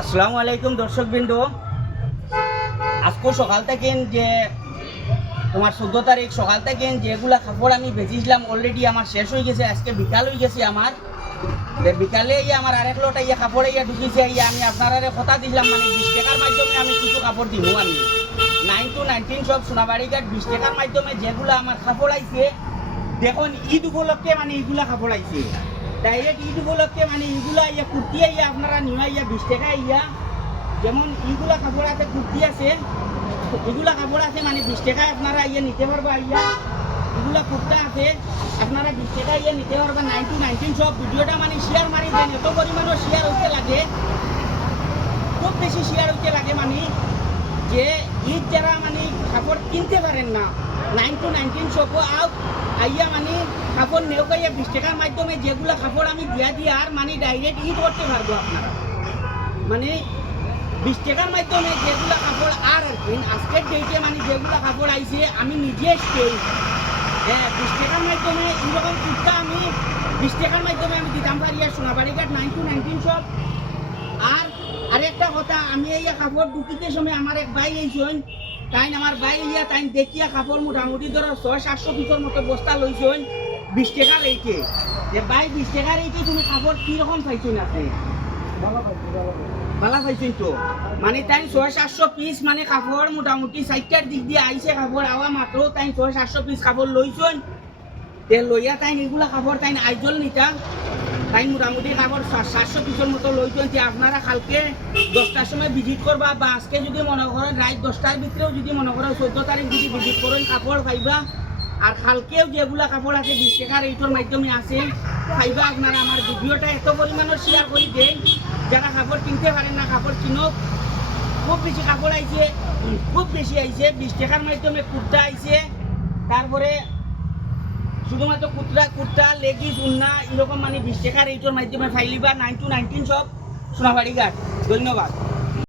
আসসালামু আলাইকুম দর্শকবৃন্দ। আজকে সকাল থেকে যে তোমার 14 তারিখ সকাল থেকে যেগুলা কাপড় আমি বেচিছিলাম অলরেডি আমার শেষ হয়ে গেছে। আজকে বিকাল হয়ে গেছে আমার বিকালে আমার আরেক লোট কাপড় ঢুকিয়েছে। আমি আপনারা কথা দিলাম মানে 20 টাকার মাধ্যমে আমি কিছু কাপড় দিব। আমি 9 to 19 সব সোনাবাড়িঘাট 20 টাকার মাধ্যমে যেগুলো আমার কাপড় আইছে দেখুন ঈদ উপলক্ষে মানে এইগুলা কাপড় আইছে ডাইরেক্ট ঈদ উপলক্ষে মানে এইগুলা কুর্তি আপনারা নিয়ে 20 টাকা যেমন এইগুলা কাপড় আছে কুর্তি আছে এগুলা কাপড় আছে মানে 20 টাকায় আপনারা নিতে পারবা। এগুলা কুর্তা আছে আপনারা 20 টাকা নিতে পারবেন। 9 to 19 সব ভিডিওটা মানে শেয়ার মারি দেন। এত পরিমাণও শেয়ার হইতে লাগে, খুব বেশি শেয়ার হইতে লাগে মানে যে ঈদ যারা মানে কাপড় কিনতে পারেন না 9 to 19 সব মানে কাপড় নেওকাইয়া 20 টাকার মাধ্যমে যেগুলো কাপড় আমি দিয়ে আর মানে ডাইরেক্ট ঈদ করতে পারবো। আপনারা মানে 20 টাকার মাধ্যমে যেগুলো কাপড় আর কি আজকের ডেটে মানে যেগুলো কাপড় আইছে আমি নিজে সেই 20 টাকার মাধ্যমে এইরকম কুর্তা আমি 20 টাকার মাধ্যমে আমি দিতাম পারি। সোনাবাড়িঘাট 9 to 19 সব। আর আরেকটা কথা, আমি এই কাপড় ঢুকিতে সময় আমার এক ভাই এইছেন, তাই আমার ভাই তাই দেখিয়া কাপড় মোটামুটি ধরো 600-700 পিসের মতো বস্তা লইছেন 20 টাকা রেটে। যে ভাই 20 টাকা রেটে তুমি কাপড় কিরকম পাইছো না? ভালো পাইছেন তো মানে তাই 600-700 পিস মানে কাপড় মোটামুটি 60টার দিক দিয়ে আইছে কাপড় আওয়া মাত্র তাই 600-700 পিস কাপড় লইছেন। লইয়া তাই এগুলা কাপড় তাই আইজল নিতা তাই মোটামুটি কাপড় 700 পিসের মতো লইছেন। যে আপনারা কালকে 10টার সময় ভিজিট করবা বা আজকে যদি মনে করেন রাত 10টার ভিতরেও যদি মনে করেন 14 তারিখ যদি ভিজিট করেন কাপড় পাইবা। আর কালকেও যেগুলা কাপড় আছে 20 টাকার রেটের মাধ্যমে আছে পাইবা। আপনারা আমার ভিডিওটা এত পরিমাণের শেয়ার করে দেন যারা কাপড় কিনতে পারেন না কাপড় কিনুক। খুব বেশি কাপড় আইছে, খুব বেশি আইছে। 20 টাকার মাধ্যমে কুর্তা আইছে, তারপরে শুধুমাত্র কুর্তা লেগিস উন্না এরকম মানে 20 টাকার রেটের মাধ্যমে ফাইলিবা। 9 to 19 সব সোনাবাড়িঘাট। ধন্যবাদ।